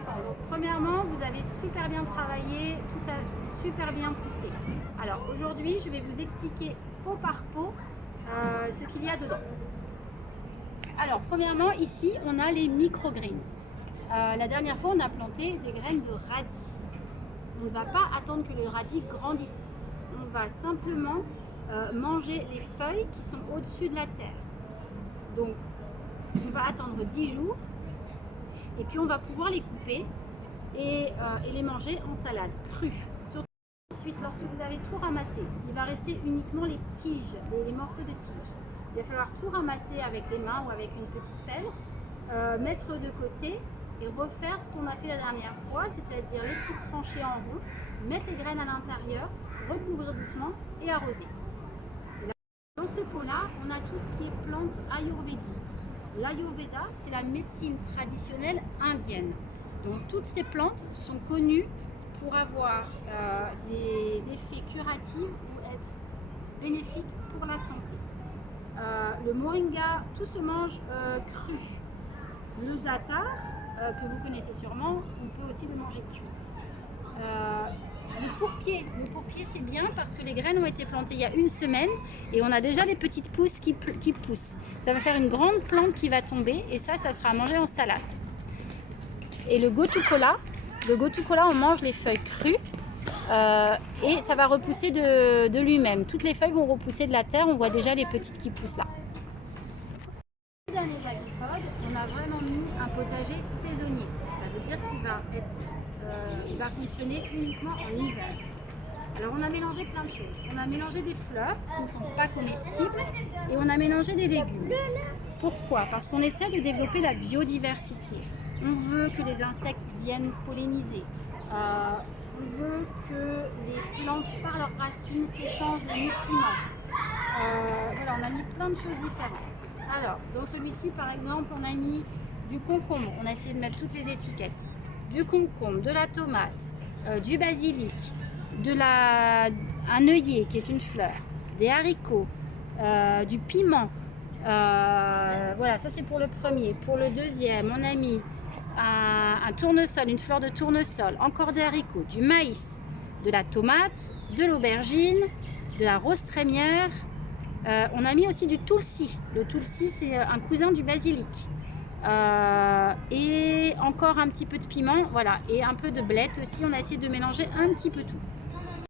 enfants. Donc, premièrement, vous avez super bien travaillé, tout a super bien poussé. Alors aujourd'hui, je vais vous expliquer pot par pot ce qu'il y a dedans. Alors premièrement, ici, on a les microgreens. La dernière fois, on a planté des graines de radis. On ne va pas attendre que le radis grandisse. On va simplement manger les feuilles qui sont au-dessus de la terre. Donc, on va attendre 10 jours et puis on va pouvoir les couper et les manger en salade crue. Ensuite, lorsque vous avez tout ramassé, il va rester uniquement les tiges, les morceaux de tiges. Il va falloir tout ramasser avec les mains ou avec une petite pelle, mettre de côté et refaire ce qu'on a fait la dernière fois, c'est-à-dire les petites tranchées en rond, mettre les graines à l'intérieur, recouvrir doucement et arroser. Dans ce pot-là, on a tout ce qui est plantes ayurvédiques. L'Ayurveda, c'est la médecine traditionnelle indienne. Donc toutes ces plantes sont connues pour avoir des effets curatifs ou être bénéfiques pour la santé. Le moringa, tout se mange cru. Le za'atar, que vous connaissez sûrement, on peut aussi le manger cuit. Le pourpier c'est bien parce que les graines ont été plantées il y a une semaine et on a déjà les petites pousses qui poussent. Ça va faire une grande plante qui va tomber et ça sera mangé en salade. Et le gotu-kola, on mange les feuilles crues et ça va repousser de lui-même. Toutes les feuilles vont repousser de la terre, on voit déjà les petites qui poussent là. Dans les agricoles, on a vraiment mis un potager saisonnier. Ça veut dire qu'il va fonctionner uniquement en hiver. Alors on a mélangé plein de choses. On a mélangé des fleurs qui ne sont pas comestibles et on a mélangé des légumes. Pourquoi? Parce qu'on essaie de développer la biodiversité. On veut que les insectes viennent polliniser. On veut que les plantes par leurs racines s'échangent les nutriments. Voilà, on a mis plein de choses différentes. Alors, dans celui-ci, par exemple, on a mis du concombre. On a essayé de mettre toutes les étiquettes. Du concombre, de la tomate, du basilic, un œillet qui est une fleur, des haricots, du piment. Voilà, ça c'est pour le premier. Pour le deuxième, on a mis un tournesol, une fleur de tournesol, encore des haricots, du maïs, de la tomate, de l'aubergine, de la rose trémière. On a mis aussi du tulsi. Le tulsi, c'est un cousin du basilic. Et encore un petit peu de piment, voilà, et un peu de blettes aussi. On a essayé de mélanger un petit peu tout.